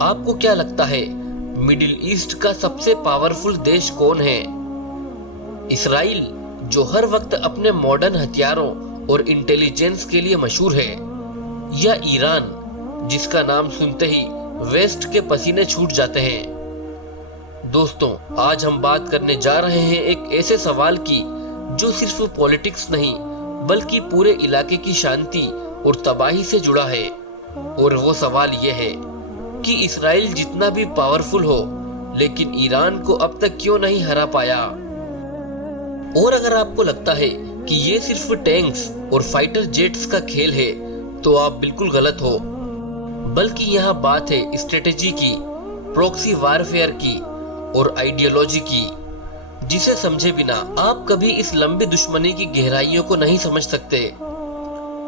आपको क्या लगता है मिडिल ईस्ट का सबसे पावरफुल देश कौन है? इसराइल, जो हर वक्त अपने मॉडर्न हथियारों और इंटेलिजेंस के लिए मशहूर है, या ईरान, जिसका नाम सुनते ही वेस्ट के पसीने छूट जाते हैं? दोस्तों, आज हम बात करने जा रहे हैं एक ऐसे सवाल की जो सिर्फ पॉलिटिक्स नहीं बल्कि पूरे इलाके की शांति और तबाही से जुड़ा है। और वो सवाल ये है कि इसराइल जितना भी पावरफुल हो, लेकिन ईरान को अब तक क्यों नहीं हरा पाया? और अगर आपको लगता है कि ये सिर्फ टैंक्स और फाइटर जेट्स का खेल है, तो आप बिल्कुल गलत हो। बल्कि यहाँ बात है स्ट्रेटेजी की, प्रॉक्सी वारफेयर की और आइडियोलॉजी की, जिसे समझे बिना आप कभी इस लंबी दुश्मनी की गहराइयों को नहीं समझ सकते।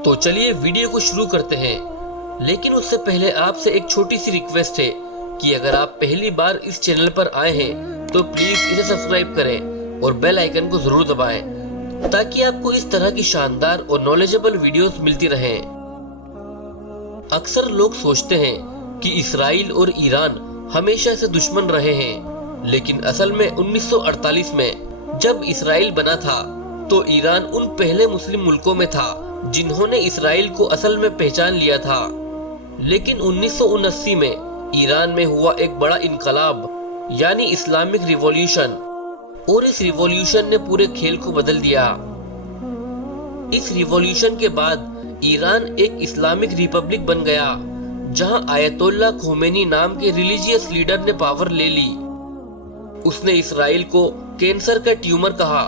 तो चलिए वीडियो को शुरू करते हैं। लेकिन उससे पहले आपसे एक छोटी सी रिक्वेस्ट है कि अगर आप पहली बार इस चैनल पर आए हैं तो प्लीज इसे सब्सक्राइब करें और बेल आइकन को जरूर दबाएं, ताकि आपको इस तरह की शानदार और नॉलेजेबल वीडियोस मिलती रहें। अक्सर लोग सोचते हैं कि इसराइल और ईरान हमेशा से दुश्मन रहे हैं, लेकिन असल में 1948 में जब इसराइल बना था तो ईरान उन पहले मुस्लिम मुल्कों में था जिन्होंने इसराइल को असल में पहचान लिया था। लेकिन 1979 में ईरान में हुआ एक बड़ा इनकलाब, यानी इस्लामिक रिवॉल्यूशन, और इस रिवॉल्यूशन ने पूरे खेल को बदल दिया। इस रिवॉल्यूशन के बाद ईरान एक इस्लामिक रिपब्लिक बन गया, जहां आयतोल्ला खोमेनी नाम के रिलीजियस लीडर ने पावर ले ली। उसने इसराइल को कैंसर का ट्यूमर कहा,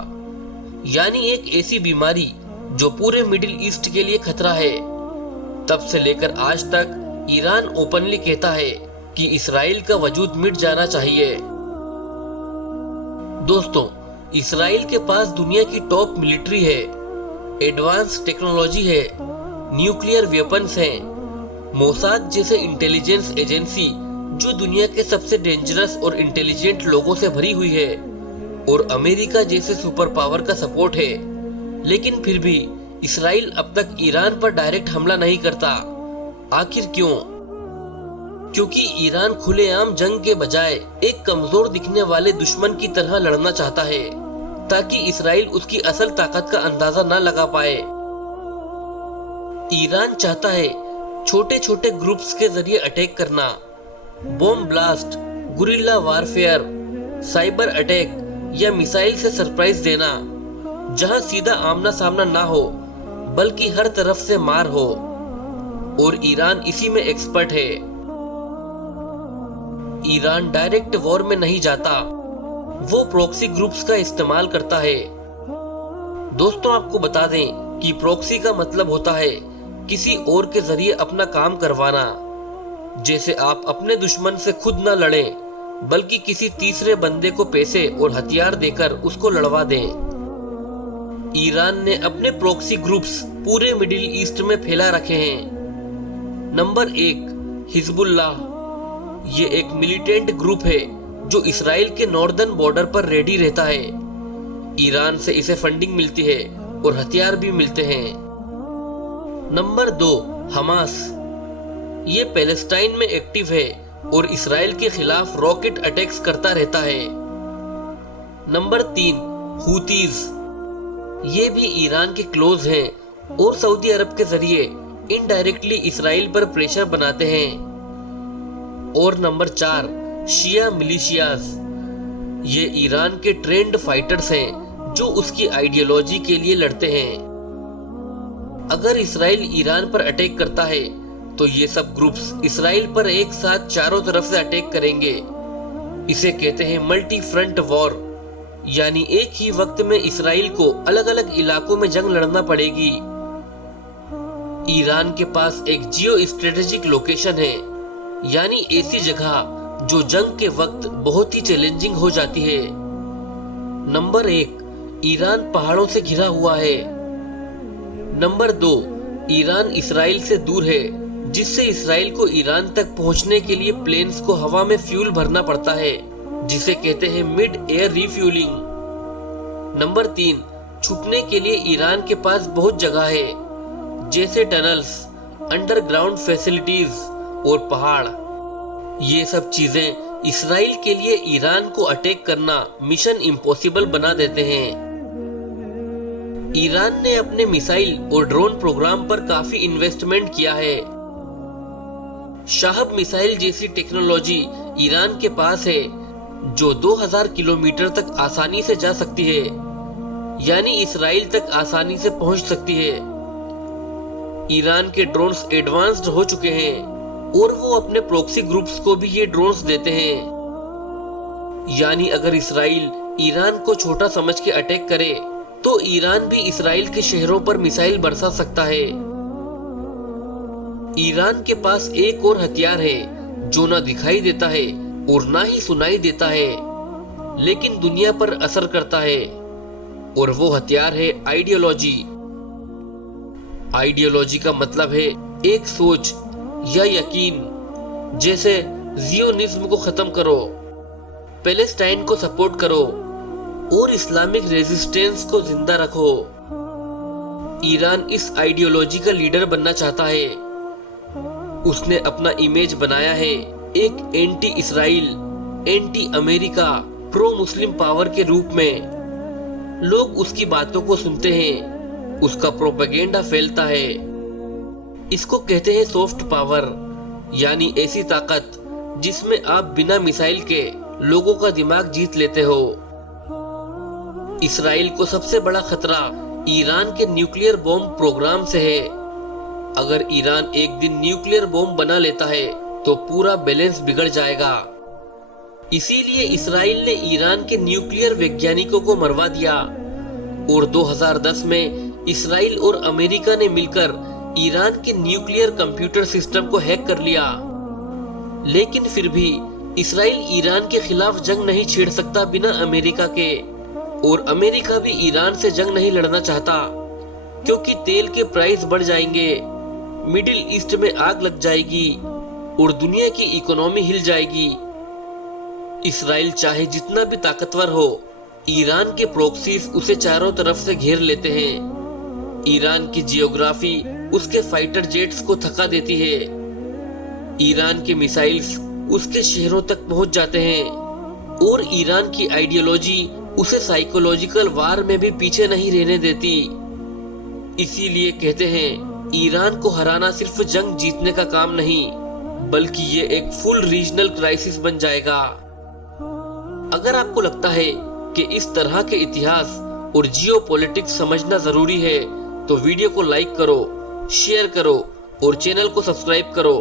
यानी एक ऐसी बीमारी जो पूरे मिडिल ईस्ट के लिए खतरा है। तब से लेकर आज तक ईरान ओपनली कहता है कि इसराइल का वजूद मिट जाना चाहिए। दोस्तों, इसराइल के पास दुनिया की टॉप मिलिट्री है, एडवांस टेक्नोलॉजी है, न्यूक्लियर वेपन्स हैं, मोसाद जैसे इंटेलिजेंस एजेंसी जो दुनिया के सबसे डेंजरस और इंटेलिजेंट लोगों से भरी हुई है, और अमेरिका जैसे सुपर पावर का सपोर्ट है। लेकिन फिर भी इसराइल अब तक ईरान पर डायरेक्ट हमला नहीं करता। आखिर क्यों? क्योंकि ईरान खुलेआम जंग के बजाय एक कमजोर दिखने वाले दुश्मन की तरह लड़ना चाहता है, ताकि इसराइल उसकी असल ताकत का अंदाजा न लगा पाए। ईरान चाहता है छोटे छोटे ग्रुप्स के जरिए अटैक करना, bomb blast, guerrilla warfare, cyber attack या मिसाइल से सरप्राइज देना, जहां सीधा आमना सामना ना हो बल्कि हर तरफ से मार हो। और ईरान इसी में एक्सपर्ट है। ईरान डायरेक्ट वॉर में नहीं जाता, वो प्रॉक्सी ग्रुप्स का इस्तेमाल करता है। दोस्तों, आपको बता दें कि प्रॉक्सी का मतलब होता है किसी और के जरिए अपना काम करवाना। जैसे आप अपने दुश्मन से खुद न लड़ें, बल्कि किसी तीसरे बंदे को पैसे और हथियार देकर उसको लड़वा दें। ईरान ने अपने प्रॉक्सी ग्रुप्स पूरे मिडिल ईस्ट में फैला रखे हैं। Number 1, Hezbollah. ये एक मिलिटेंट ग्रुप है जो इसराइल के नॉर्दर्न बॉर्डर पर रेडी रहता है। ईरान से इसे फंडिंग मिलती है और हथियार भी मिलते हैं। Number 2, Hamas. ये पैलेस्टाइन में एक्टिव है और इसराइल के खिलाफ रॉकेट अटैक्स करता रहता है। Number 3, Houthis. ये भी ईरान के क्लोज हैं और सऊदी अरब के जरिए इनडायरेक्टली इसराइल पर प्रेशर बनाते हैं। और नंबर 4, शिया मिलिशियाज। ये ईरान के ट्रेंड फाइटर्स हैं जो उसकी आइडियोलॉजी के लिए लड़ते हैं। अगर इसराइल ईरान पर अटैक करता है तो ये सब ग्रुप्स इसराइल पर एक साथ चारों तरफ से अटैक करेंगे। इसे कहते हैं मल्टी फ्रंट वॉर, यानी एक ही वक्त में इसराइल को अलग अलग इलाकों में जंग लड़ना पड़ेगी। ईरान के पास एक जियो स्ट्रेटेजिक लोकेशन है, यानी ऐसी जगह जो जंग के वक्त बहुत ही चैलेंजिंग हो जाती है। नंबर 1, ईरान पहाड़ों से घिरा हुआ है। नंबर 2, ईरान इसराइल से दूर है, जिससे इसराइल को ईरान तक पहुंचने के लिए प्लेन्स को हवा में फ्यूल भरना पड़ता है, जिसे कहते हैं मिड एयर रिफ्यूलिंग। नंबर 3, छुपने के लिए ईरान के पास बहुत जगह है, जैसे टनल्स, अंडरग्राउंड फैसिलिटीज और पहाड़, ये सब चीजें इसराइल के लिए ईरान को अटैक करना मिशन इम्पॉसिबल बना देते हैं। ईरान ने अपने मिसाइल और ड्रोन प्रोग्राम पर काफी इन्वेस्टमेंट किया है। शाहब मिसाइल जैसी टेक्नोलॉजी ईरान के पास है जो 2000 किलोमीटर तक आसानी से जा सकती है, यानी इसराइल तक आसानी से पहुंच सकती है। ईरान के ड्रोन्स एडवांस्ड हो चुके हैं और वो अपने प्रॉक्सी ग्रुप्स को भी ये ड्रोन्स देते हैं, यानी अगर इसराइल ईरान को छोटा समझ के अटैक करे तो ईरान भी इसराइल के शहरों पर मिसाइल बरसा सकता है। ईरान के पास एक और हथियार है जो ना दिखाई देता है और ना ही सुनाई देता है, लेकिन दुनिया पर असर करता है, और वो हथियार है आइडियोलॉजी। आइडियोलॉजी का मतलब है एक सोच या यकीन, जैसे जियोनिज्म को खत्म करो, पैलेस्टाइन को सपोर्ट करो और इस्लामिक रेजिस्टेंस को जिंदा रखो। ईरान इस आइडियोलॉजी का लीडर बनना चाहता है। उसने अपना इमेज बनाया है एक anti Israel, anti America, pro Muslim power के रूप में। लोग उसकी बातों को सुनते हैं, उसका प्रोपेगेंडा फैलता है। इसको कहते हैं सॉफ्ट पावर, यानी ऐसी ताकत जिसमें आप बिना मिसाइल के लोगों का दिमाग जीत लेते हो। इसराइल को सबसे बड़ा खतरा ईरान के न्यूक्लियर बॉम्ब प्रोग्राम से है। अगर ईरान एक दिन न्यूक्लियर बॉम्ब बना लेता है तो पूरा बैलेंस बिगड़ जाएगा। इसीलिए इसराइल ने ईरान के न्यूक्लियर वैज्ञानिकों को मरवा दिया, और 2010 में इसराइल और अमेरिका ने मिलकर ईरान के न्यूक्लियर कंप्यूटर सिस्टम को हैक कर लिया। लेकिन फिर भी इसराइल ईरान के खिलाफ जंग नहीं छेड़ सकता बिना अमेरिका के, और अमेरिका भी ईरान से जंग नहीं लड़ना चाहता, क्योंकि तेल के प्राइस बढ़ जाएंगे, मिडिल ईस्ट में आग लग जाएगी और दुनिया की इकोनॉमी हिल जाएगी। इसराइल चाहे जितना भी ताकतवर हो, ईरान के प्रॉक्सीज उसे चारों तरफ से घेर लेते हैं। ईरान की जियोग्राफी उसके फाइटर जेट्स को थका देती है। ईरान के मिसाइल्स उसके शहरों तक पहुंच जाते हैं, और ईरान की आइडियोलॉजी उसे साइकोलॉजिकल वार में भी पीछे नहीं रहने देती। इसीलिए कहते हैं ईरान को हराना सिर्फ जंग जीतने का काम नहीं, बल्कि ये एक फुल रीजनल क्राइसिस बन जाएगा। अगर आपको लगता है कि इस तरह के इतिहास और जियोपॉलिटिक्स समझना जरूरी है, तो वीडियो को लाइक करो, शेयर करो और चैनल को सब्सक्राइब करो।